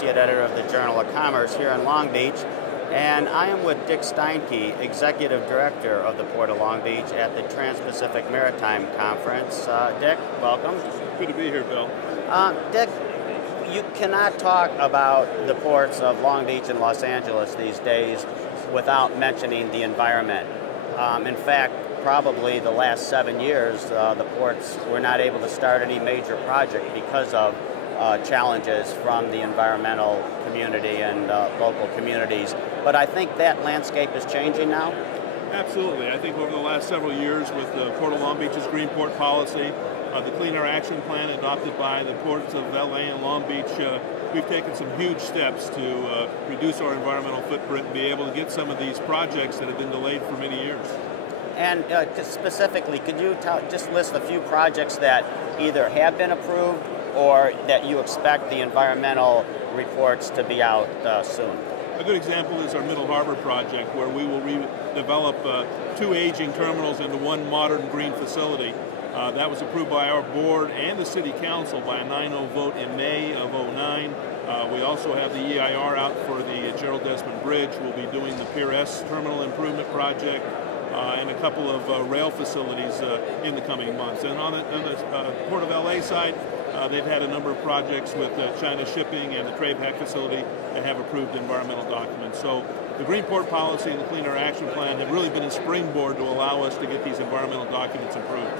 associate editor of the Journal of Commerce here in Long Beach, and I am with Dick Steinke, executive director of the Port of Long Beach at the Trans-Pacific Maritime Conference. Dick, welcome. Good to be here, Bill. Dick, you cannot talk about the ports of Long Beach and Los Angeles these days without mentioning the environment. In fact, probably the last 7 years, the ports were not able to start any major project because of challenges from the environmental community and local communities. But I think that landscape is changing now. Absolutely. I think over the last several years with the Port of Long Beach's Green Port Policy, the Clean Air Action Plan adopted by the ports of LA and Long Beach, we've taken some huge steps to reduce our environmental footprint and be able to get some of these projects that have been delayed for many years. And specifically, could you just list a few projects that either have been approved or that you expect the environmental reports to be out soon? A good example is our Middle Harbor project, where we will redevelop 2 aging terminals into 1 modern green facility. That was approved by our board and the City Council by a 9-0 vote in May of '09. We also have the EIR out for the Gerald Desmond Bridge. We'll be doing the Pier S Terminal Improvement Project and a couple of rail facilities in the coming months. And on the Port of LA side, they've had a number of projects with China Shipping and the Trade Pack facility that have approved environmental documents. So the Green Port Policy and the Clean Air Action Plan have really been a springboard to allow us to get these environmental documents approved.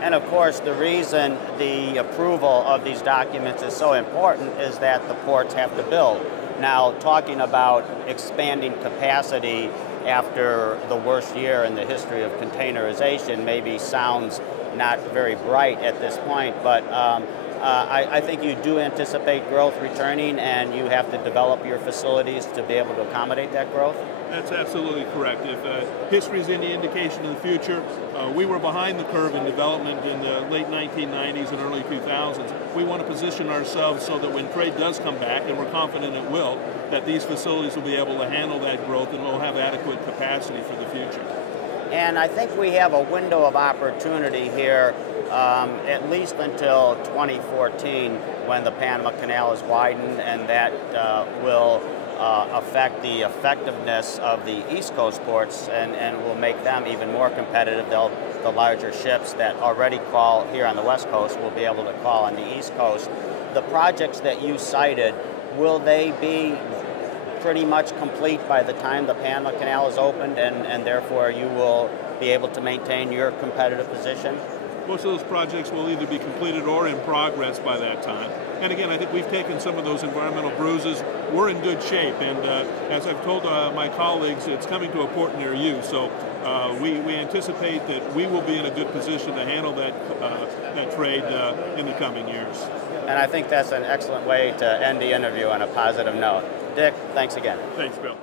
And of course, the reason the approval of these documents is so important is that the ports have to build. Now, talking about expanding capacity after the worst year in the history of containerization maybe sounds not very bright at this point, but I think you do anticipate growth returning, and you have to develop your facilities to be able to accommodate that growth? That's absolutely correct. If history is any indication of the future, we were behind the curve in development in the late 1990s and early 2000s. We want to position ourselves so that when trade does come back, and we're confident it will, that these facilities will be able to handle that growth and will have adequate capacity for the future. And I think we have a window of opportunity here at least until 2014, when the Panama Canal is widened, and that will affect the effectiveness of the East Coast ports and will make them even more competitive. The larger ships that already call here on the West Coast will be able to call on the East Coast. The projects that you cited, will they be pretty much complete by the time the Panama Canal is opened, and therefore you will be able to maintain your competitive position? Most of those projects will either be completed or in progress by that time. And again, I think we've taken some of those environmental bruises. We're in good shape, and as I've told my colleagues, it's coming to a port near you. So we anticipate that we will be in a good position to handle that trade in the coming years. And I think that's an excellent way to end the interview on a positive note. Dick, thanks again. Thanks, Bill.